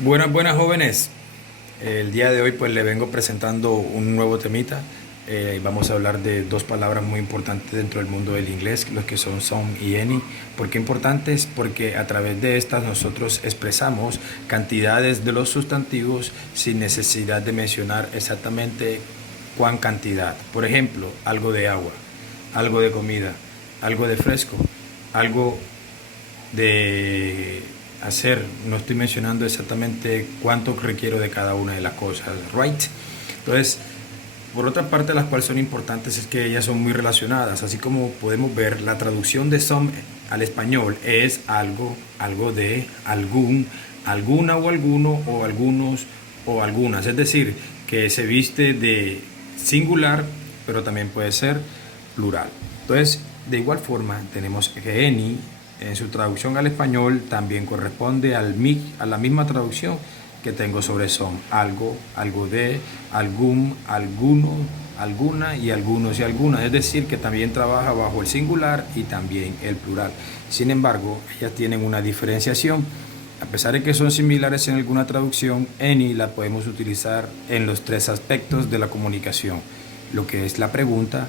Buenas jóvenes. El día de hoy pues le vengo presentando un nuevo temita. Vamos a hablar de dos palabras muy importantes dentro del mundo del inglés, los que son some y any. ¿Por qué importantes? Porque a través de estas nosotros expresamos cantidades de los sustantivos sin necesidad de mencionar exactamente cuán cantidad. Por ejemplo, algo de agua, algo de comida, algo de fresco, algo de hacer. No estoy mencionando exactamente cuánto requiero de cada una de las cosas, right? Entonces, por otra parte, las cuales son importantes es que ellas son muy relacionadas. Así como podemos ver, la traducción de some al español es algo, algo de, algún, alguna o alguno o algunos o algunas. Es decir, que se viste de singular, pero también puede ser plural. Entonces, de igual forma, tenemos que any en su traducción al español también corresponde a la misma traducción que tengo sobre son: algo, algo de, algún, alguno, alguna y algunos y algunas. Es decir, que también trabaja bajo el singular y también el plural. Sin embargo, ellas tienen una diferenciación. A pesar de que son similares en alguna traducción, any la podemos utilizar en los tres aspectos de la comunicación: lo que es la pregunta,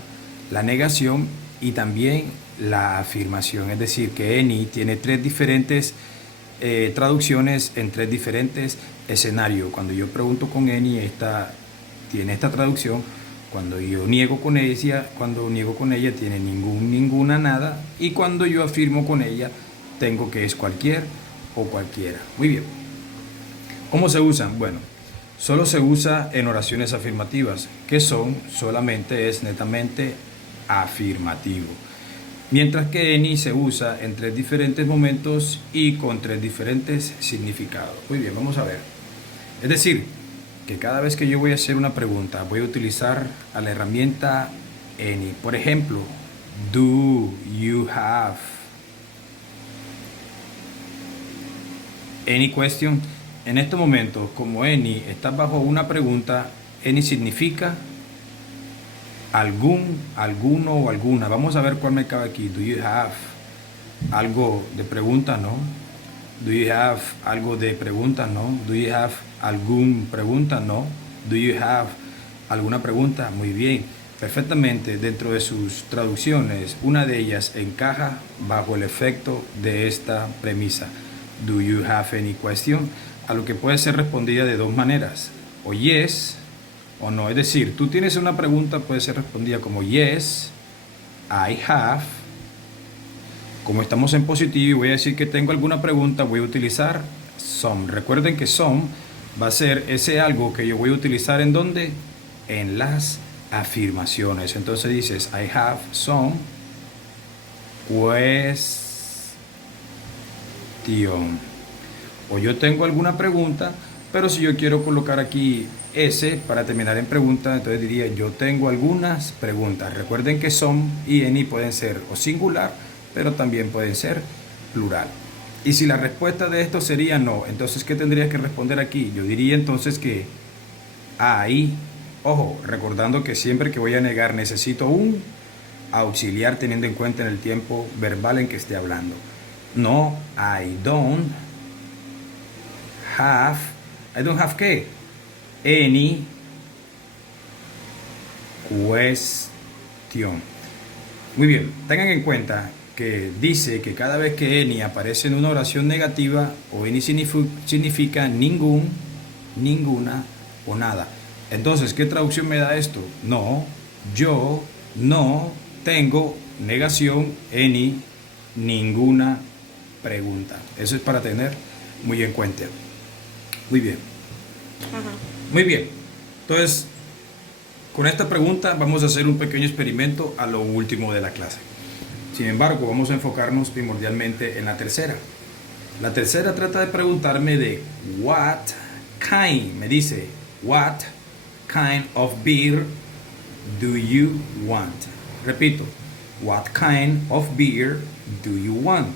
la negación y también la afirmación. Es decir, que any tiene tres diferentes traducciones en tres diferentes escenarios. Cuando yo pregunto con any, esta tiene esta traducción. Cuando yo niego con ella tiene ningún, ninguna, nada. Y cuando yo afirmo con ella, tengo que es cualquier o cualquiera. Muy bien. ¿Cómo se usan? Bueno, solo se usa en oraciones afirmativas, que son solamente es netamente afirmativo. Mientras que any se usa en tres diferentes momentos y con tres diferentes significados. Muy bien, vamos a ver. Es decir, que cada vez que yo voy a hacer una pregunta, voy a utilizar a la herramienta any. Por ejemplo, do you have any question? En estos momentos, como any está bajo una pregunta, any significa algún, alguno o alguna. Vamos a ver cuál me cabe aquí. Do you have algo de pregunta? No. Do you have algo de pregunta? No. Do you have algún pregunta? No. Do you have alguna pregunta? Muy bien. Perfectamente dentro de sus traducciones, una de ellas encaja bajo el efecto de esta premisa. Do you have any question? A lo que puede ser respondida de dos maneras: o yes o no. Es decir, tú tienes una pregunta, puede ser respondida como yes, I have. Como estamos en positivo y voy a decir que tengo alguna pregunta, voy a utilizar some. Recuerden que some va a ser ese algo que yo voy a utilizar en donde, en las afirmaciones. Entonces dices I have some question. O yo tengo alguna pregunta, pero si yo quiero colocar aquí S para terminar en pregunta, entonces diría yo tengo algunas preguntas. Recuerden que some y any pueden ser o singular, pero también pueden ser plural. Y si la respuesta de esto sería no, entonces ¿qué tendría que responder aquí? Yo diría entonces que ahí, ojo, recordando que siempre que voy a negar necesito un auxiliar teniendo en cuenta en el tiempo verbal en que esté hablando. No, I don't have ¿qué? Any question. Muy bien, tengan en cuenta que dice que cada vez que any aparece en una oración negativa, o any significa ningún, ninguna o nada. Entonces, ¿qué traducción me da esto? No, yo no tengo negación, any, ninguna pregunta. Eso es para tener muy en cuenta. Muy bien. Ajá. Muy bien. Entonces, con esta pregunta vamos a hacer un pequeño experimento a lo último de la clase. Sin embargo, vamos a enfocarnos primordialmente en la tercera. La tercera trata de preguntarme de what kind. Me dice, what kind of beer do you want? Repito, what kind of beer do you want?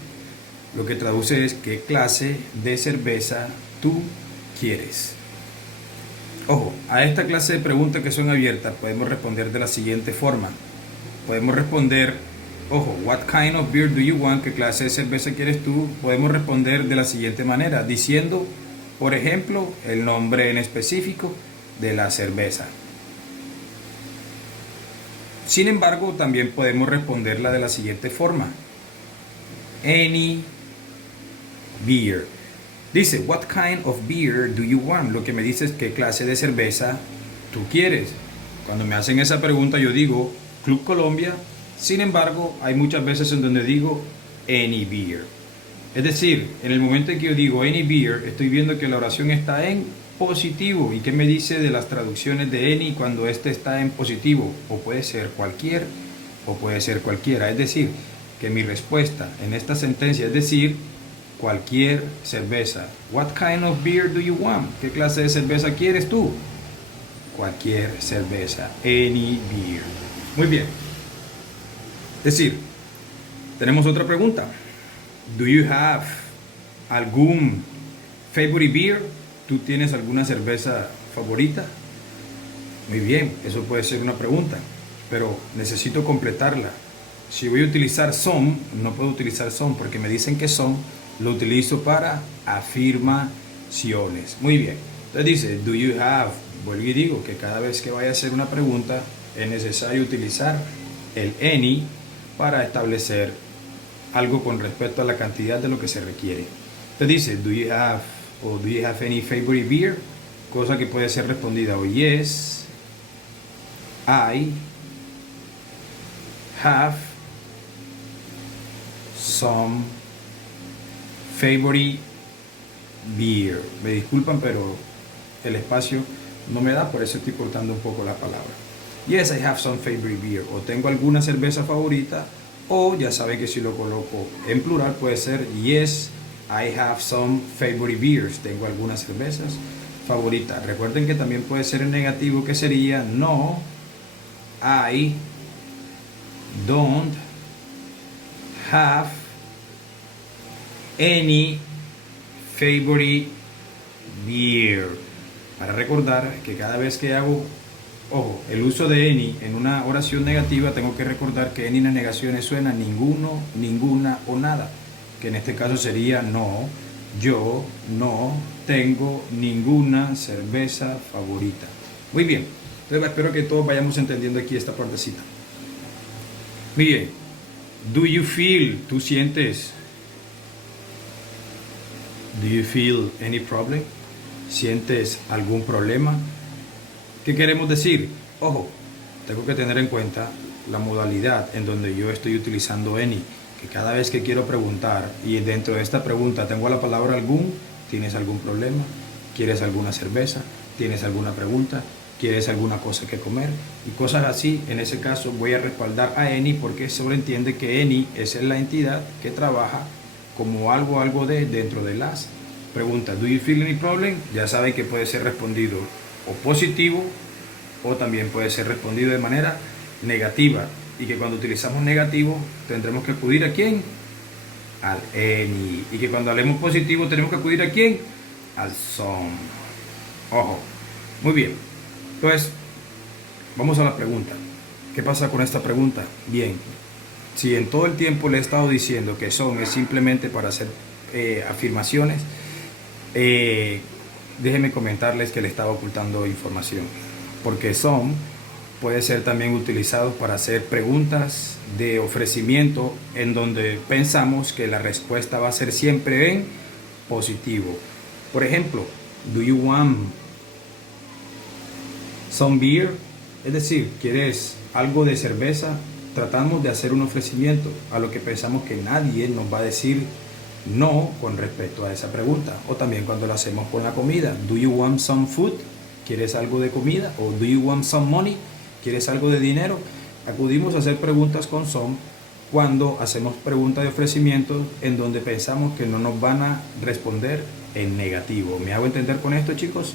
Lo que traduce es qué clase de cerveza tú quieres. Ojo, a esta clase de preguntas que son abiertas podemos responder de la siguiente forma. Podemos responder, ojo, what kind of beer do you want? ¿Qué clase de cerveza quieres tú? Podemos responder de la siguiente manera, diciendo Por ejemplo, el nombre en específico de la cerveza. Sin embargo, también podemos responderla de la siguiente forma. Any beer. Dice, what kind of beer do you want? Lo que me dice es qué clase de cerveza tú quieres. Cuando me hacen esa pregunta yo digo Club Colombia. Sin embargo, hay muchas veces en donde digo any beer. Es decir, en el momento en que yo digo any beer, estoy viendo que la oración está en positivo. ¿Y qué me dice de las traducciones de any cuando este está en positivo? O puede ser cualquier, o puede ser cualquiera. Es decir, que mi respuesta en esta sentencia es decir cualquier cerveza. What kind of beer do you want? ¿Qué clase de cerveza quieres tú? Cualquier cerveza. Any beer. Muy bien. Es decir, tenemos otra pregunta. Do you have algún favorite beer? ¿Tú tienes alguna cerveza favorita? Muy bien, eso puede ser una pregunta, pero necesito completarla. Si voy a utilizar some, no puedo utilizar some porque me dicen que son, lo utilizo para afirmaciones. Muy bien, entonces dice, do you have, vuelvo y digo que cada vez que vaya a hacer una pregunta es necesario utilizar el any para establecer algo con respecto a la cantidad de lo que se requiere. Entonces dice, do you have o do you have any favorite beer? Cosa que puede ser respondida o yes, I have some favorite beer. Me disculpan, pero el espacio no me da, por eso estoy cortando un poco la palabra. Yes, I have some favorite beer. O tengo alguna cerveza favorita, o ya saben que si lo coloco en plural puede ser yes, I have some favorite beers. Tengo algunas cervezas favoritas. Recuerden que también puede ser en negativo, que sería no, I don't have any favorite beer. Para recordar que cada vez que hago, ojo, el uso de any en una oración negativa, tengo que recordar que any en las negaciones suena ninguno, ninguna o nada, que en este caso sería no, yo no tengo ninguna cerveza favorita. Muy bien, entonces espero que todos vayamos entendiendo aquí esta partecita. Muy bien, do you feel, tú sientes, do you feel any problem? ¿Sientes algún problema? ¿Qué queremos decir? Ojo, tengo que tener en cuenta la modalidad en donde yo estoy utilizando any, que cada vez que quiero preguntar y dentro de esta pregunta tengo la palabra algún, ¿tienes algún problema? ¿Quieres alguna cerveza? ¿Tienes alguna pregunta? ¿Quieres alguna cosa que comer? Y cosas así. En ese caso voy a respaldar a any porque sobreentiende que any es la entidad que trabaja como algo de dentro de las preguntas. Do you feel any problem? Ya saben que puede ser respondido o positivo o también puede ser respondido de manera negativa, y que cuando utilizamos negativo tendremos que acudir a quién, al any, y que cuando hablemos positivo tenemos que acudir a quién, al some. Ojo, muy bien. Entonces vamos a la pregunta. ¿Qué pasa con esta pregunta? Bien, si en todo el tiempo le he estado diciendo que some es simplemente para hacer afirmaciones, déjenme comentarles que le estaba ocultando información, porque some puede ser también utilizado para hacer preguntas de ofrecimiento en donde pensamos que la respuesta va a ser siempre en positivo. Por ejemplo, do you want some beer? Es decir, ¿quieres algo de cerveza? Tratamos de hacer un ofrecimiento a lo que pensamos que nadie nos va a decir no con respecto a esa pregunta. O también cuando lo hacemos con la comida, do you want some food? ¿Quieres algo de comida? O do you want some money? ¿Quieres algo de dinero? Acudimos a hacer preguntas con some cuando hacemos preguntas de ofrecimiento en donde pensamos que no nos van a responder en negativo. ¿Me hago entender con esto, chicos?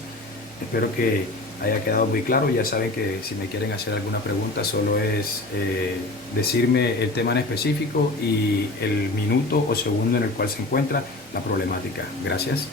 Espero que haya quedado muy claro. Ya saben que si me quieren hacer alguna pregunta solo es decirme el tema en específico y el minuto o segundo en el cual se encuentra la problemática. Gracias.